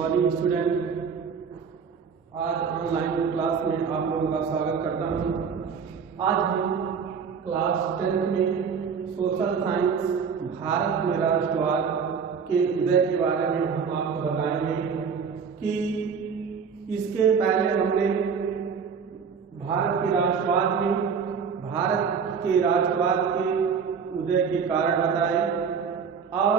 Morning student. आज online class में आप लोगों का स्वागत करता हूं। आज हम क्लास 10 में सोशल साइंस भारत में राष्ट्रवाद के उदय के बारे में हम आपको बताएंगे कि इसके पहले हमने भारत के राष्ट्रवाद के उदय के कारण बताए और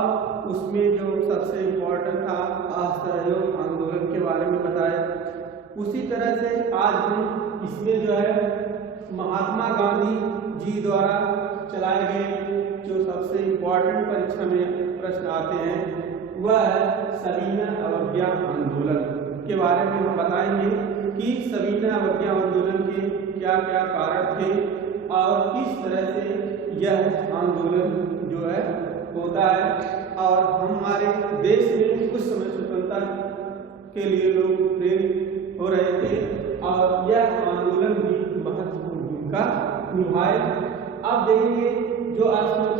उसमें जो सबसे इम्पोर्टेंट था असहयोग आंदोलन के बारे में बताया। उसी तरह से आज हम इसमें जो है महात्मा गांधी जी द्वारा चलाए गए जो सबसे इम्पोर्टेंट परीक्षा में प्रश्न आते हैं वह है सविनय अवज्ञा आंदोलन के बारे में हम बताएंगे कि सविनय अवज्ञा आंदोलन के क्या क्या कारण थे और किस तरह से यह आंदोलन जो है होता है और हमारे देश में उस समय स्वतंत्रता के लिए लोग प्रेरित हो रहे थे और यह आंदोलन भी महत्वपूर्ण भूमिका निभाए। अब देखेंगे जो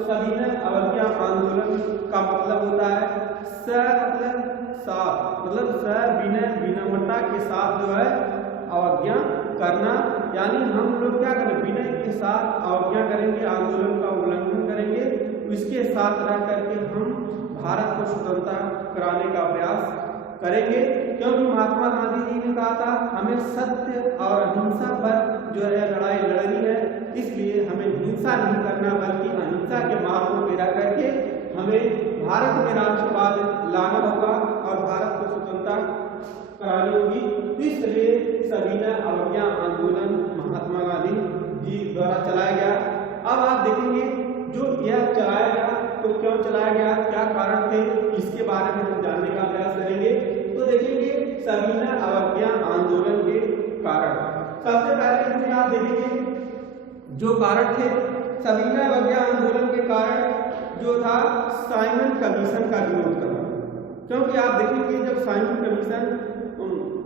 सविनय अवज्ञा आंदोलन का मतलब होता है सविनय विनम्रता के साथ जो है अवज्ञा करना, यानी हम लोग क्या करें विनय के साथ अवज्ञा करेंगे, आंदोलन का उल्लंघन करेंगे, इसके साथ रह करके हम भारत को स्वतंत्रता कराने का प्रयास करेंगे। क्योंकि महात्मा गांधी जी ने कहा था हमें सत्य और अहिंसा पर जो है लड़ाई लड़नी है, इसलिए हमें हिंसा नहीं करना बल्कि अहिंसा के मार्ग को पेरा करके हमें भारत में राष्ट्रवाद लाना होगा और भारत को स्वतंत्रता करानी होगी। इसलिए सविनय अवज्ञा आंदोलन महात्मा गांधी जी द्वारा चलाया गया। अब आप देखेंगे जो यह चलाया गया तो क्यों चलाया गया, क्या कारण थे, इसके बारे में हम जानने का प्रयास करेंगे। तो देखेंगे सविनय अवज्ञा आंदोलन के कारण। सबसे पहले इसमें आप देखेंगे जो कारण थे सविनय अवज्ञा आंदोलन के कारण जो था साइमन कमीशन का विरोध करना। क्योंकि आप देखेंगे जब साइमन कमीशन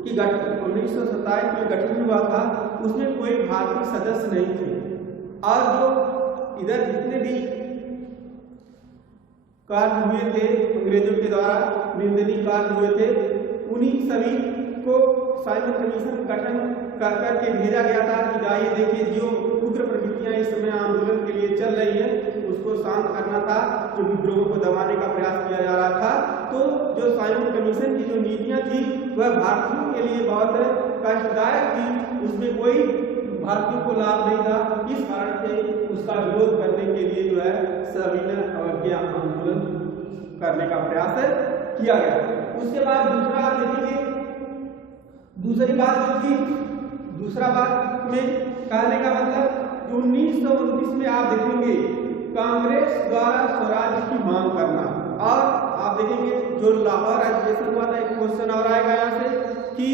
की गठन 1927 में गठन हुआ था उसमें कोई भारतीय सदस्य नहीं थे और जो इधर जितने भी कार्य हुए थे अंग्रेजों के द्वारा निंदनीय कार्य हुए थे उन्हीं सभी को साइमन कमीशन गठन कर करके भेजा गया था कि जाइए देखिए जो उग्र प्रवृत्तियां इस समय आंदोलन के लिए चल रही है उसको शांत करना था, जो विद्रोह को दबाने का प्रयास किया जा रहा था। तो जो साइमन कमीशन की जो नीतियां थी वह भारतीयों के लिए बहुत कष्टदायक थी, उसमें कोई भारतीयों को लाभ नहीं था। इस कारण से उसका विरोध करने के लिए जो है सविनय अवज्ञा आंदोलन करने का प्रयास किया गया। उसके बाद दूसरा आप देखेंगे दूसरी बात जो थी दूसरा बात में कहने का मतलब 1929 में आप देखेंगे कांग्रेस द्वारा स्वराज की मांग करना और आप देखेंगे जो लाहौर अधिवेशन हुआ था, एक क्वेश्चन और आएगा यहाँ से कि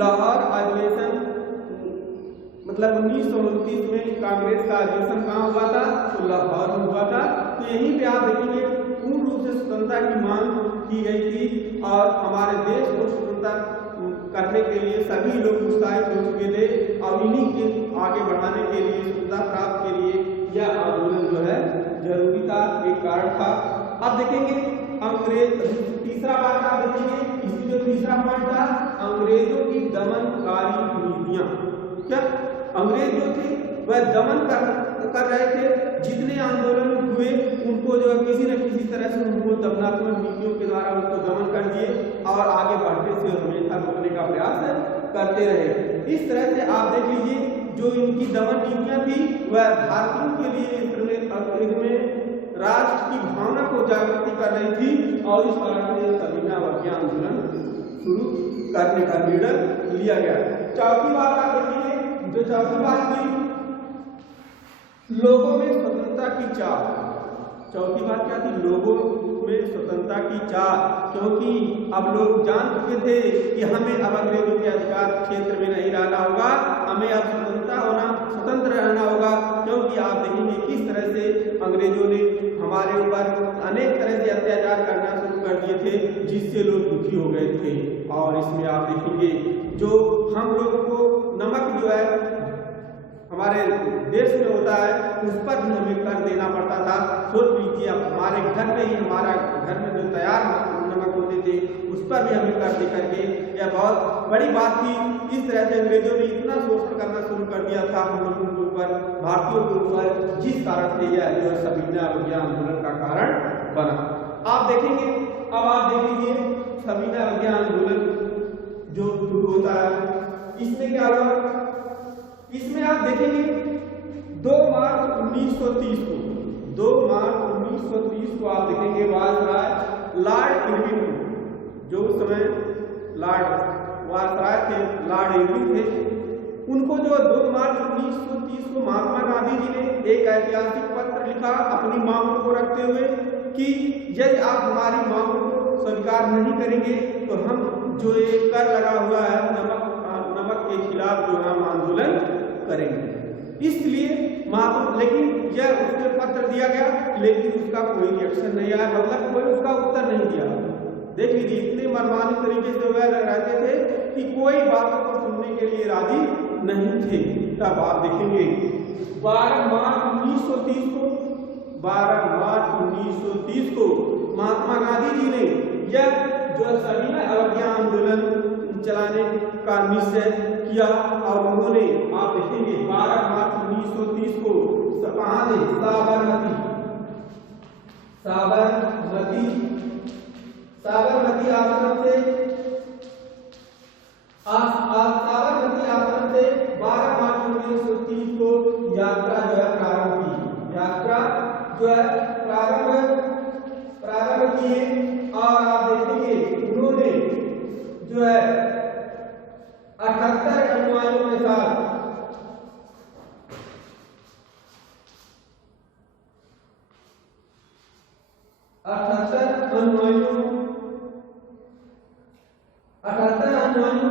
लाहौर अधिवेशन मतलब 1929 में कांग्रेस का अधिवेशन कहाँ हुआ था, तो लाहौर में हुआ था। तो यहीं पे आप देखेंगे पूर्ण रूप से स्वतंत्रता की मांग की गई थी और हमारे देश को स्वतंत्रता करने के लिए सभी लोग उत्साहित हो चुके थे और इन्हीं के आगे बढ़ाने के लिए स्वतंत्रता प्राप्त के लिए यह आंदोलन जो है जरूरी था, एक कारण था। अब देखेंगे अंग्रेज तीसरा बात आप देखेंगे इसकी जो तीसरा पॉइंट था अंग्रेजों की दमनकारी नीतियां। क्या अंग्रेज जो थे वह दमन कर रहे थे, जितने आंदोलन हुए उनको जो किसी न किसी तरह से उनको दमनात्मक नीतियों के द्वारा उनको दमन कर दिए और आगे बढ़ने से हमेशा रोकने का प्रयास करते रहे। इस तरह से आप देख लीजिए जो इनकी दमन नीतियां थी वह भारतीयों के लिए इसमें राष्ट्र की भावना को जागृति कर रही थी और इस कारण से सविनय अवज्ञा आंदोलन शुरू करने का निर्णय लिया गया। चौथी बात आप देखिए जो चौथी बात थी लोगों में स्वतंत्रता की चाह। चौथी बात क्या थी, लोगों में स्वतंत्रता की चाह, क्योंकि अब लोग जान चुके थे कि हमें अब अंग्रेजों के अधिकार क्षेत्र में नहीं रहना होगा, हमें अब स्वतंत्र रहना होगा। क्योंकि आप देखेंगे किस तरह से अंग्रेजों ने हमारे ऊपर अनेक तरह से अत्याचार करना शुरू कर दिए थे जिससे लोग दुखी हो गए थे। और इसमें आप देखेंगे जो हम लोगों को नमक जो है हमारे देश में होता है उस पर भी हमें कर देना पड़ता था। सोच लीजिए अब हमारे घर में ही, हमारा घर में जो तैयार नमक होते थे उस पर भी हमें कर दे करके, यह बहुत बड़ी बात थी। इस तरह से अंग्रेजों ने इतना शोषण करना शुरू कर दिया था हम लोगों के ऊपर, भारतीयों के ऊपर, जिस कारण से यह जो है सविनय अवज्ञा आंदोलन का कारण बना। आप देखेंगे, अब आप देख लीजिए सविनय अवज्ञा आंदोलन जो शुरू होता है, इसमें क्या हुआ, इसमें आप देखेंगे 2 मार्च 1930 को, 2 मार्च 1930 को आप देखेंगे वायसराय लॉर्ड इरविन, जो उस समय लॉर्ड वायसराय थे, लॉर्ड इरविन थे, उनको जो 2 मार्च 1930 को महात्मा गांधी जी ने एक ऐतिहासिक पत्र लिखा अपनी मांगों को रखते हुए कि यदि आप हमारी मांगों को स्वीकार नहीं करेंगे तो हम जो ये कर लगा हुआ है नमक के खिलाफ जो हम आंदोलन करेंगे। इसलिए लेकिन यह उसके पत्र दिया गया, लेकिन उसका कोई रिएक्शन नहीं आया, मतलब कोई उसका उत्तर नहीं दिया। देख लीजिए इतने मनमानी तरीके से वह रहते थे कि कोई बातों को सुनने के लिए राजी नहीं थे। तब आप देखेंगे 12 मार्च 1930 को, 12 मार्च 1930 को महात्मा गांधी जी ने यह जो सविनय अवज्ञा आंदोलन चलाने का निश्चय किया और उन्होंने, आप देखेंगे 12 मार्च 1930 को कहां से, साबरमती आश्रम से, साबरमती आश्रम से 12 मार्च 1930 को यात्रा जो है प्रारंभ की, यात्रा जो है प्रारंभ किए। और आप देखेंगे उन्होंने जो है 78 अनुयायियों के साथ 78 अनुयायियों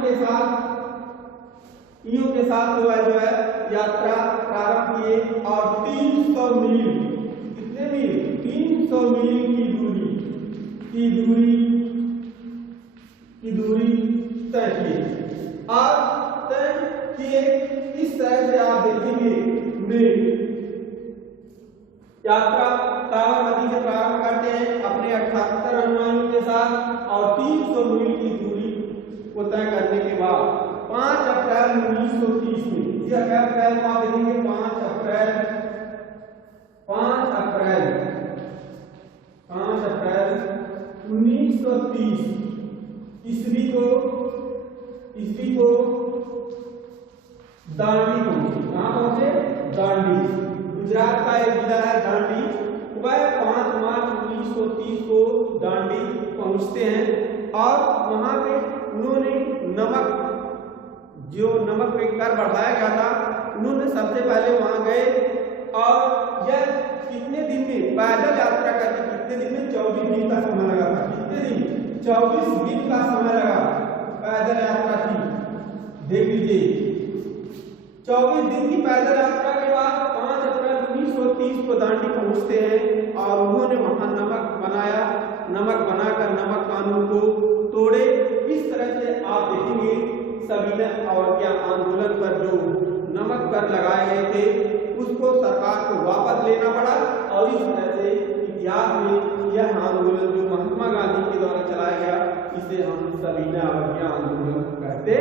के साथ जो है यात्रा प्रारंभ किए और 300 मील, कितने मील, 300 मील की दूरी तय किए। और तय किए इस तरह से आप देखेंगे यात्रा साबरमती से प्रारंभ करते हैं अपने 78 अनुयायियों के साथ और 300 मील की दूरी को तय करने के बाद 5 अप्रैल 1930 में, यह अप्रैल को आप देखेंगे 5 अप्रैल 1930 ईस्वी को दांडी पहुंचे। कहां पहुंचे, दांडी, गुजरात का एक जिला है दांडी। वह 5 मार्च 1930 को दांडी पहुंचते हैं और वहां पे उन्होंने नमक पे कर बढ़ाया गया था, उन्होंने सबसे पहले वहां गए और यह कितने दिन में पैदल यात्रा करके, कितने दिन में, 24 दिन का समय लगा था। कितने दिन, 24 दिन का समय लगा पैदल यात्रा की। देख लीजिए 24 दिन की पैदल यात्रा के बाद 5 अप्रैल 1930 को दांडी पहुंचते हैं और उन्होंने वहां नमक बनाकर नमक कानून को तोड़े। इस तरह से आप देखेंगे सविनय अवज्ञा आंदोलन पर जो नमक कर लगाए गए थे उसको सरकार को वापस लेना पड़ा और इस तरह से इतिहास में यह आंदोलन जो महात्मा गांधी के द्वारा चलाया गया इसे हम सविनय अवज्ञा आंदोलन कहते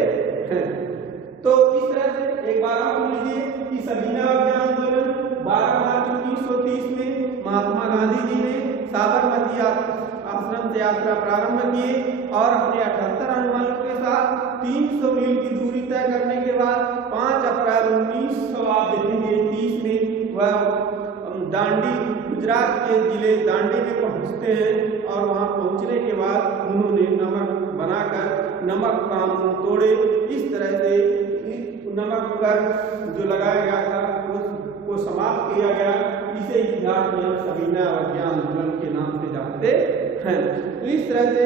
हैं। तो इस तरह से एक बार आप सुन लीजिए कि सविनय अवज्ञा आंदोलन 12 मार्च 1930 में महात्मा गांधी जी ने साबरमती आश्रम से यात्रा प्रारंभ किए और अपने 78 अनुयायियों के साथ 300 मील की दूरी तय करने के बाद 5 अप्रैल 1930 में वह दांडी, गुजरात के जिले दांडी में पहुंचते हैं और वहां पहुंचने के बाद उन्होंने नमक बनाकर नमक कानून तोड़े। इस तरह से नमक कर जो लगाया गया था उसको समाप्त किया गया। इसे इतिहास में सविनय अवज्ञा आंदोलन के नाम से जानते हैं। तो इस तरह से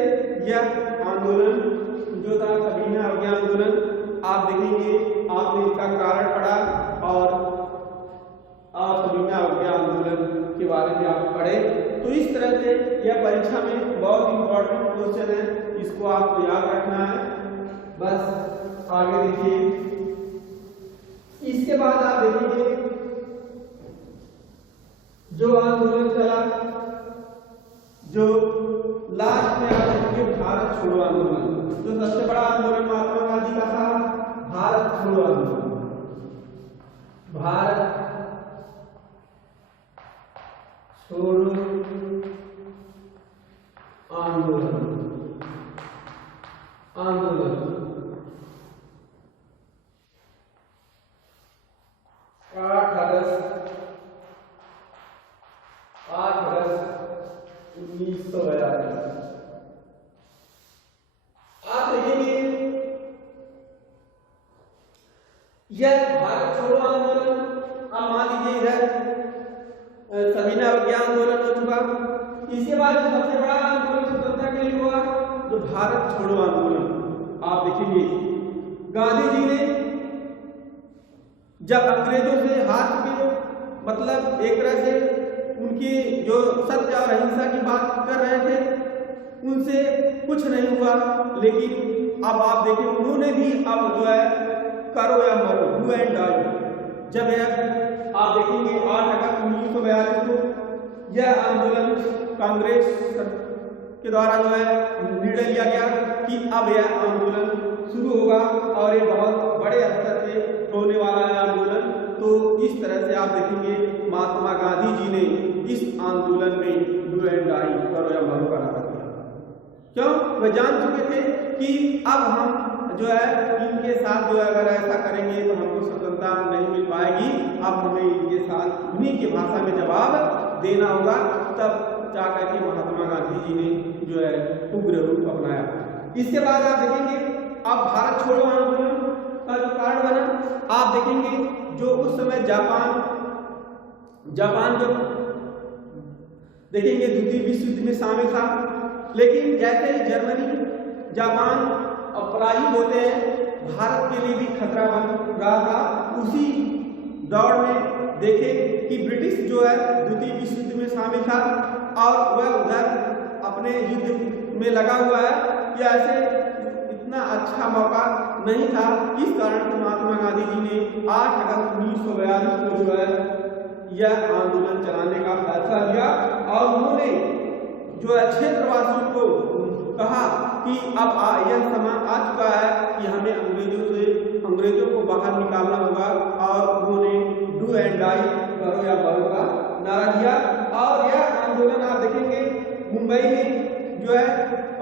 यह आंदोलन जो था सविनय अवज्ञा आंदोलन, आप देखेंगे आपने इसका कारण पढ़ा और सविनय अवज्ञा आंदोलन के बारे में आप पढ़े। तो इस तरह से यह परीक्षा में बहुत इंपॉर्टेंट क्वेश्चन है, इसको आपको याद रखना है। बस आगे देखिए इसके बाद आप देखेंगे जो आंदोलन चला, जो लास्ट में आप देखेंगे भारत छोड़ो आंदोलन, जो सबसे बड़ा आंदोलन महात्मा गांधी का था भारत छोड़ो आंदोलन। भारत छोड़ो आंदोलन 8 अगस्त 1942। आप देखेंगे यह भारत छोड़ो आंदोलन, अब मान लीजिए इधर सविना अवज्ञा आंदोलन हो चुका। इसके बाद जो सबसे बड़ा आंदोलन स्वतंत्रता के लिए हुआ जो भारत छोड़ो आंदोलन। आप देखेंगे गांधी जी ने जब अंग्रेजों से हार चुके, मतलब एक तरह से उनकी जो सत्य और अहिंसा की बात कर रहे थे उनसे कुछ नहीं हुआ, लेकिन अब आप देखें उन्होंने भी अब जो है करो या मरो, डू एंड डाई। जब आप देखेंगे 8 अगस्त 1942 को यह आंदोलन कांग्रेस के द्वारा जो है निर्णय लिया गया कि अब यह आंदोलन शुरू होगा और ये बहुत बड़े स्तर पे होने वाला है आंदोलन। तो इस तरह से आप देखेंगे महात्मा गांधी जी ने इस आंदोलन में डू एंड डाई, करो या मरो का नारा दिया। क्यों? वह जान चुके थे कि अब हम जो है इनके साथ जो है अगर ऐसा करेंगे तो हमको स्वतंत्रता नहीं मिल पाएगी, अब हमें इनके साथ उन्हीं की भाषा में जवाब देना होगा। तब जाकर के महात्मा गांधी जी ने जो है उग्र रूप अपनाया। इसके बाद आप देखेंगे अब भारत छोड़ो आंदोलन का जो कारण बना, आप देखेंगे जो उस समय जापान जो देखेंगे द्वितीय विश्व युद्ध में शामिल था, लेकिन जैसे ही जर्मनी जापान पराजित होते हैं भारत के लिए भी खतरा बन रहा था। उसी दौड़ में देखे कि ब्रिटिश जो है द्वितीय विश्व युद्ध में शामिल था और वह उधर अपने युद्ध में लगा हुआ है, या ऐसे इतना अच्छा मौका नहीं था। इस कारण महात्मा गांधी जी ने 8 अगस्त 1942 को जो है यह आंदोलन चलाने का फैसला लिया और उन्होंने जो है क्षेत्रवासियों को कहा कि अब यह समय आ चुका है कि हमें अंग्रेजों को बाहर निकालना होगा, और उन्होंने डू एंड डाई, करो या मरो का नारा दिया। और यह आंदोलन आप देखेंगे मुंबई में जो है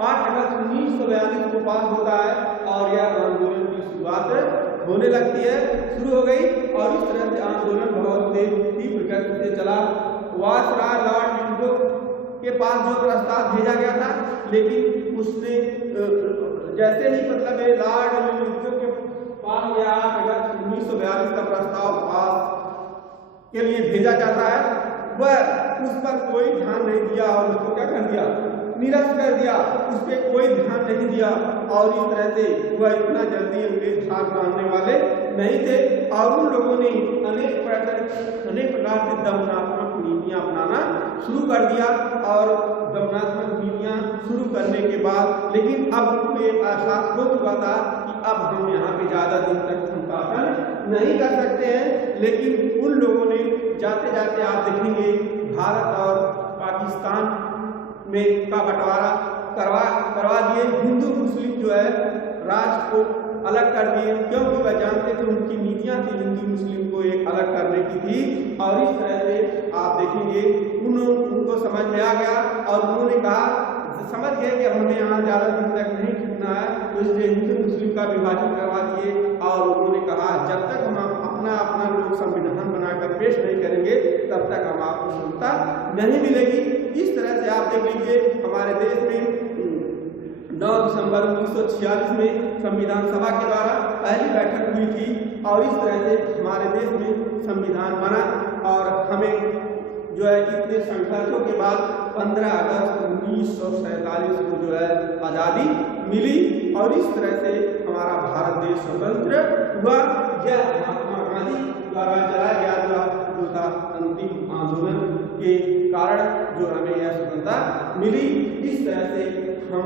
8 अगस्त 1942 को पास होता है और यह आंदोलन की शुरुआत होने लगती है, शुरू हो गई। और इस तरह से आंदोलन बहुत तीव्र गति से चला। वायसराय लॉर्ड विंडो के पास जो प्रस्ताव भेजा गया था, लेकिन उसने जैसे ही मतलब लॉर्ड विंडो के पास गया 8 अगस्त 1942 का प्रस्ताव पास के लिए भेजा जाता है, वह उस पर कोई ध्यान नहीं दिया और उसको क्या कर दिया, निरस्त कर दिया, उस पर कोई ध्यान नहीं दिया। और इस तरह से वह इतना जल्दी अंग्रेज हाथ मानने वाले नहीं थे और उन लोगों ने अनेक प्रकार से दमनात्मक नीतियां अपनाना शुरू कर दिया। और दमनात्मक नीतियां शुरू करने के बाद लेकिन अब उनको एक एहसास हो चुका था कि अब हम यहाँ पे ज्यादा दिन तक संपादन नहीं कर सकते हैं। लेकिन उन लोगों ने जाते जाते आप देखेंगे भारत और पाकिस्तान में का बंटवारा करवा दिए, हिंदू मुस्लिम जो है राष्ट्र को अलग कर दिए, क्योंकि वह जानते थे उनकी नीतियां थी हिंदू मुस्लिम को एक अलग करने की थी। और इस तरह से आप देखेंगे उनको समझ में आ गया और उन्होंने कहा, समझ गए कि हमें यहाँ ज्यादा दिन तक नहीं टिकना है, तो इसलिए हिंदू मुस्लिम का विभाजन करवा दिए। और उन्होंने कहा जब तक हम अपना लोग संविधान बनाकर पेश नहीं करेंगे तब तक हम आपको क्षमता नहीं मिलेगी। इस तरह से आप देख लीजिए हमारे देश में 9 दिसंबर 1946 में संविधान सभा के द्वारा पहली बैठक हुई थी और इस तरह से हमारे देश में संविधान बना और हमें जो है इतने संघर्षों के बाद 15 अगस्त 1947 को जो है आज़ादी मिली और इस तरह से हमारा भारत देश स्वतंत्र हुआ। यह महात्मा गांधी द्वारा चलाया गया जो था अंतिम आंदोलन के कारण जो हमें यह स्वतंत्रता मिली। इस तरह से हम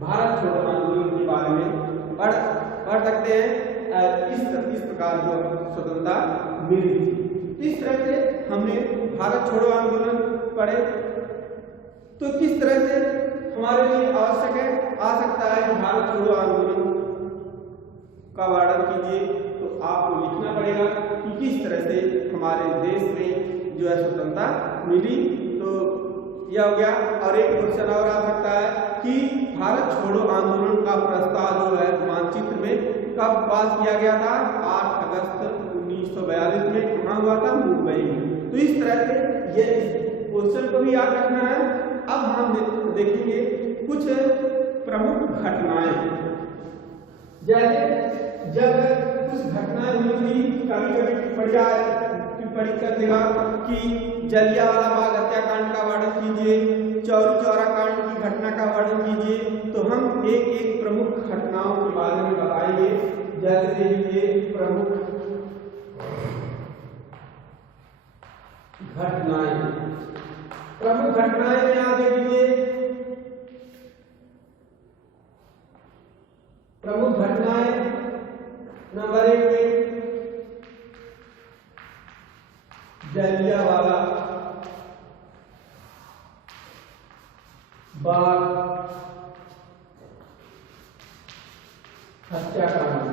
भारत छोड़ो आंदोलन के बारे में पढ़ सकते हैं। इस प्रकार जो स्वतंत्रता मिली थी। इस तरह से हमने भारत छोड़ो आंदोलन पढ़े। तो किस तरह से हमारे लिए आवश्यक है, आ सकता है कि भारत छोड़ो आंदोलन का वर्णन कीजिए, तो आपको लिखना पड़ेगा कि किस तरह से हमारे देश में जो है स्वतंत्रता मिली। तो यह हो गया। और एक क्वेश्चन और आ सकता है कि भारत छोड़ो आंदोलन का प्रस्ताव जो है मानचित्र में कब पास किया गया था? 8 अगस्त 1942 में। कहाँ हुआ था? मुंबई में। तो इस तरह से ये क्वेश्चन को भी याद रखना है। अब हम देखेंगे कुछ प्रमुख घटनाएं, जैसे जब कुछ घटनाएं हुई थी, कभी टिप्पणी कर देगा कि जलियांवाला बाग हत्याकांड का वर्णन कीजिए, चौरी चौरा कांड की घटना का वर्णन कीजिए। तो हम एक एक प्रमुख घटनाओं के बारे में बताएंगे। जैसे ये प्रमुख घटनाएं में यहाँ देखिए, प्रमुख घटनाएं नंबर 1 में जलियांवाला बाग हत्याकांड।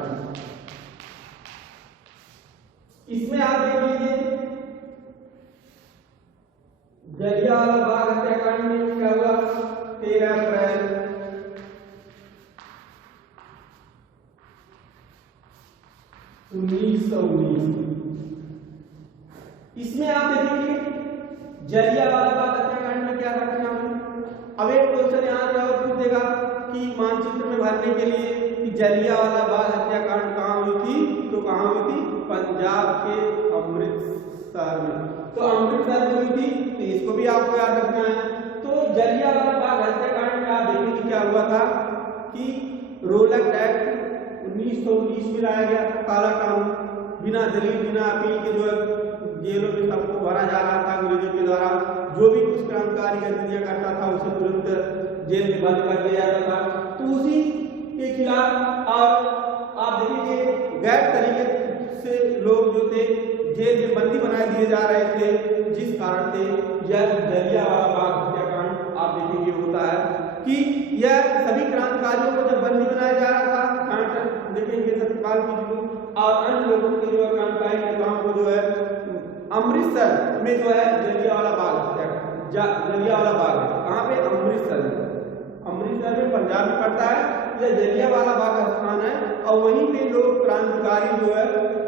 इसमें आप देख लीजिए, जलियांवाला बाग हत्याकांड में क्या हुआ? 13 अप्रैल 1919। इसमें आप देखेंगे जलियांवाला बाग हत्याकांड में क्या घटना हुई। अब एक क्वेश्चन यहाँ से और पूछ देगा कि मानचित्र में भरने के लिए कि जलियांवाला बाग हत्याकांड कहाँ हुई थी? तो कहाँ हुई थी? पंजाब के अमृतसर में। तो अमृतसर में हुई थी, तो इसको भी आपको याद रखना है। तो जलियांवाला बाग हत्याकांड में आप देखेंगे क्या हुआ था कि रोलक एक्ट 1919 में लाया गया, काला कानून। बिना दलील बिना अपील के जो है जेलों में सबको भरा जा रहा था अंग्रेजों के द्वारा। जो भी कुछ क्रांतिकारी गतिविधियां करता था उसे तुरंत जेल में बंद कर दिया जाता था। तो उसी के खिलाफ और आप देखेंगे गैर तरीके से लोग जो थे जेल में बंदी बनाए दिए जा रहे थे, जिस कारण से यह जलियांवाला बाग हत्याकांड आप देखेंगे होता है कि यह सभी क्रांतिकारियों को जब बंदी बनाया जा रहा था, देखेंगे सत्यपाल की जुलूम और अन्य लोगों के जो क्रांतिकारी नेताओं को जो है अमृतसर में जो है जलियांवाला बाग जलियांवाला बाग कहाँ पे? अमृतसर में। अमृतसर में पंजाब में पड़ता है, यह जलियांवाला बाग स्थान है। और वहीं पे लोग क्रांतिकारी जो है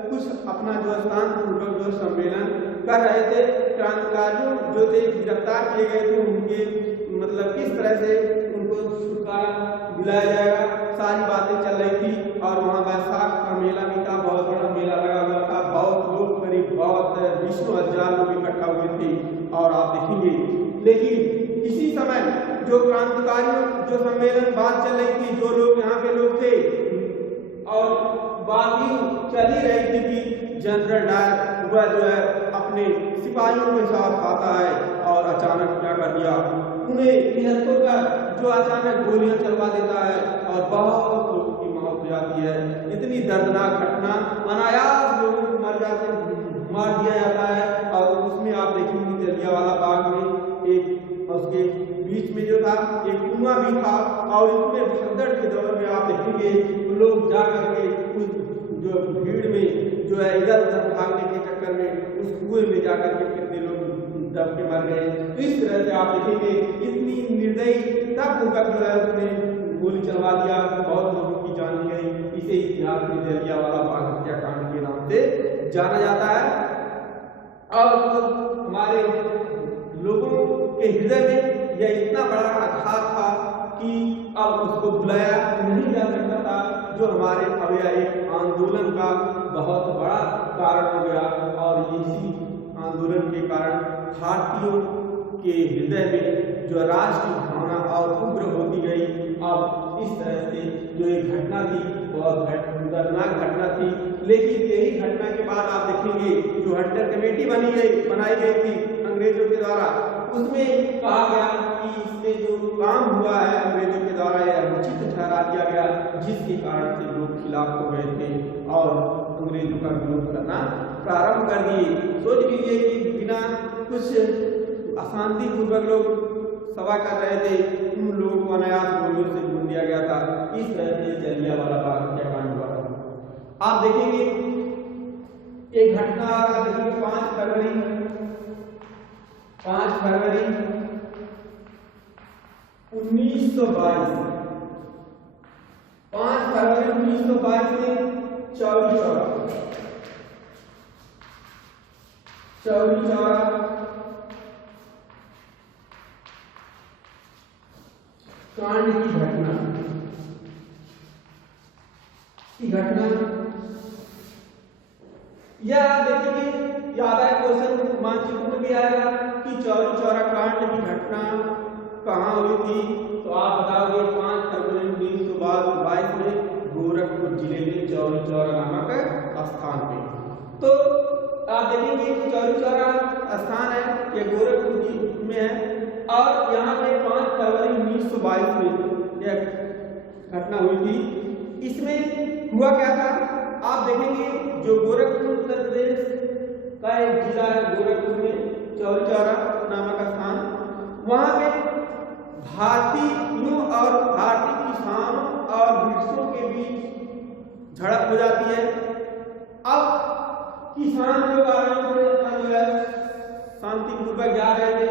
कुछ अपना जो स्थान पूर्वक जो सम्मेलन कर रहे थे। क्रांतिकारियों जो थे गिरफ्तार किए गए थे, उनके मतलब किस तरह से उनको छुटकारा दिलाया जाएगा, सारी बातें चल रही थी। और वहाँ बैसाख का मेला भी था, बहुत बड़ा मेला लगा हुआ था। बहुत लोग, करीब बहुत 20,000 लोग इकट्ठा हुए थे। और आप देखेंगे, लेकिन इसी समय जो क्रांतिकारियों जो सम्मेलन बात चल रही थी, जो लोग यहाँ के लोग थे, और बात ही चल ही रही थी कि जनरल डायर वह जो है अपने सिपाहियों के साथ आता है और अचानक क्या कर दिया, उन्हें निहत्तों का जो अचानक गोलियां चलवा देता है और बहुत लोगों की मौत हो जाती है। इतनी दर्दनाक घटना, अनायास लोगों को मार दिया जाता है। और उसमें आप देखेंगे जलियांवाला बाग में एक उसके बीच में जो था एक कुआं भी था, और इसमें भगदड़ के दौर में आप देखेंगे लोग जा करके उस जो भीड़ में जो है इधर उधर भागने के चक्कर में उस कुएं में जाकर के कितने लोग दब के मर गए। तो इस तरह से आप देखेंगे इतनी निर्दयी तब उनका जो है उसने गोली चलवा दिया, बहुत लोगों की जान गई। इसे इतिहास में जलियांवाला बाग हत्याकांड के नाम से जाना जाता है। और हमारे लोगों के हृदय में यह इतना बड़ा आघात था कि अब उसको भुलाया नहीं जा सकता था, जो हमारे अब एक आंदोलन का बहुत बड़ा कारण हो गया। और इसी आंदोलन के कारण भारतीयों के हृदय में जो राष्ट्र की भावना और उग्र होती गई। अब इस तरह से जो एक घटना थी बहुत दर्दनाक घटना थी। लेकिन यही घटना के बाद आप देखेंगे जो हंटर कमेटी बनाई गई थी अंग्रेजों के द्वारा, उसमें कहा गया कि इसमें जो काम हुआ है अंग्रेजों के द्वारा यह अनुचित ठहरा दिया गया, जिसके कारण से लोग खिलाफ हो गए थे। और अंग्रेजों का विरोध करना प्रारंभ कर दिए। सोच लीजिए कि बिना कुछ अशांति पूर्वक लोग सभा कर रहे थे, उन लोगों को अनायास गोलियों से भून दिया गया था। इस तरह से जलियांवाला बाग हत्याकांड हुआ था। आप देखेंगे एक घटना आ रहा है 5 फरवरी 1922 5 फरवरी 1922 में चौरी चौरा कांड की घटना यह देखेंगे, याद है क्वेश्चन मानचित्र में भी आएगा कि चौरी चौरा कांड की घटना कहाँ हुई थी। तो आप बताओगे 5 फरवरी 1922 में गोरखपुर जिले में चौरी चौरा नामक स्थान पे। तो आप देखेंगे चौरी चौरा स्थान है, ये गोरखपुर में है और यहाँ पे 5 फरवरी 1922 में यह घटना हुई थी। इसमें हुआ क्या था, आप देखेंगे जो गोरखपुर उत्तर प्रदेश का एक जिला है, गोरखपुर में चौरी चौरा नामक स्थान, वहां पे भारतीयों और भारतीय किसानों और ब्रिटिशों के बीच झड़प हो जाती है। अब किसान लोग आराम से अपना जो है शांतिपूर्वक जा रहे थे,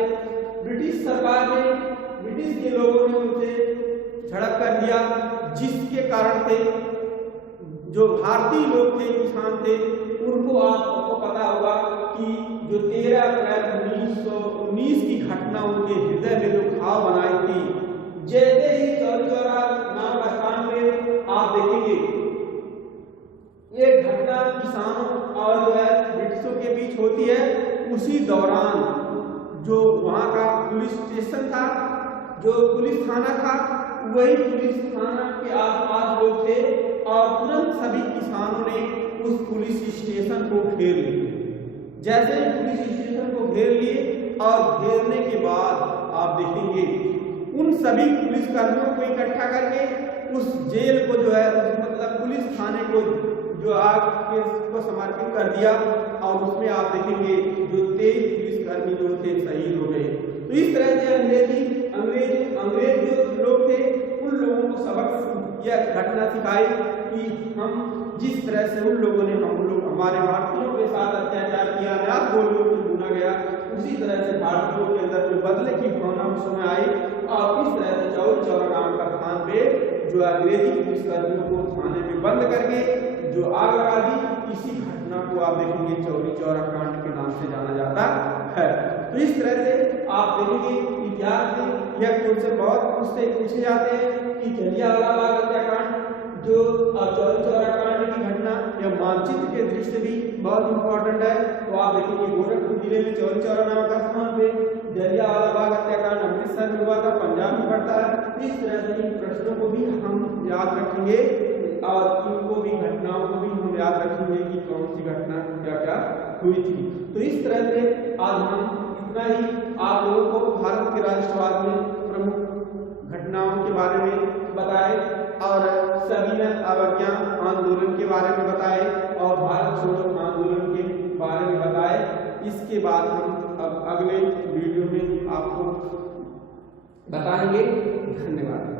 ब्रिटिश सरकार ने, ब्रिटिश के लोगों ने उनसे झड़प कर दिया, जिसके कारण से जो भारतीय लोग थे, किसान थे, उनको आपको पता होगा कि जो 13 अप्रैल 1919 की घटना उनके हृदय में जो घाव बनाई थी, जैसे ही चौरी चौरा नाम का स्थान में आप देखेंगे ये घटना किसानों और जो है ब्रिटिशों के बीच होती है, उसी दौरान जो वहां का पुलिस स्टेशन था, जो पुलिस थाना था, वही पुलिस थाना के आसपास लोग थे और तुरंत सभी किसानों ने उस पुलिस स्टेशन को घेर लिया। जैसे ही पुलिस स्टेशन को घेर लिए और घेरने के बाद आप देखेंगे उन सभी पुलिस कर्मियों को इकट्ठा करके उस जेल को जो है मतलब पुलिस थाने को जो आग को समर्पित कर दिया और उसमें आप देखेंगे जो 23 पुलिसकर्मी जो थे शहीद हो गए। तो इस तरह से अंग्रेज जो लोग थे उन लोगों को सबक यह घटना सिखाई कि हम जिस तरह से उन लोगों ने हमारे भारतीयों के साथ अत्याचार किया, अनाथ गोलियों से भूना गया, उसी तरह से भारतीयों के अंदर जो बदले की भावना उस समय आई और इस तरह से चौरी चौरा नाम का स्थान पे जो अंग्रेजी पुलिसकर्मियों को थाने में बंद करके जो आग लगा दी, इसी घटना को आप देखेंगे चौरी चौरा कांड के नाम से जाना जाता है। तो इस तरह से आप देखेंगे इतिहास में यह क्वेश्चन बहुत पूछे जाते हैं कि जलियांवाला बाग हत्याकांड जो चौरी चौरा कांड की घटना यह मानचित्र के दृष्टि भी बहुत इंपॉर्टेंट है। तो आप देखेंगे गोरखपुर जिले में चौरी चौरा नाम का स्थान पे जलियांवाला बाग हत्याकांड अमृतसर में हुआ था, पंजाब में पड़ता है। इस तरह से इन प्रश्नों को भी हम याद रखेंगे और इनको भी घटनाओं को भी हम याद रखेंगे कि कौन सी घटना क्या क्या हुई थी। तो इस तरह से आज हम इतना ही आप लोगों को भारत के राष्ट्रवाद में प्रमुख घटनाओं के बारे में बताए और सविनय अवज्ञा आंदोलन के बारे में बताए और भारत छोड़ो आंदोलन के बारे में बताए। इसके बाद हम अब अगले वीडियो में आपको बताएंगे। धन्यवाद।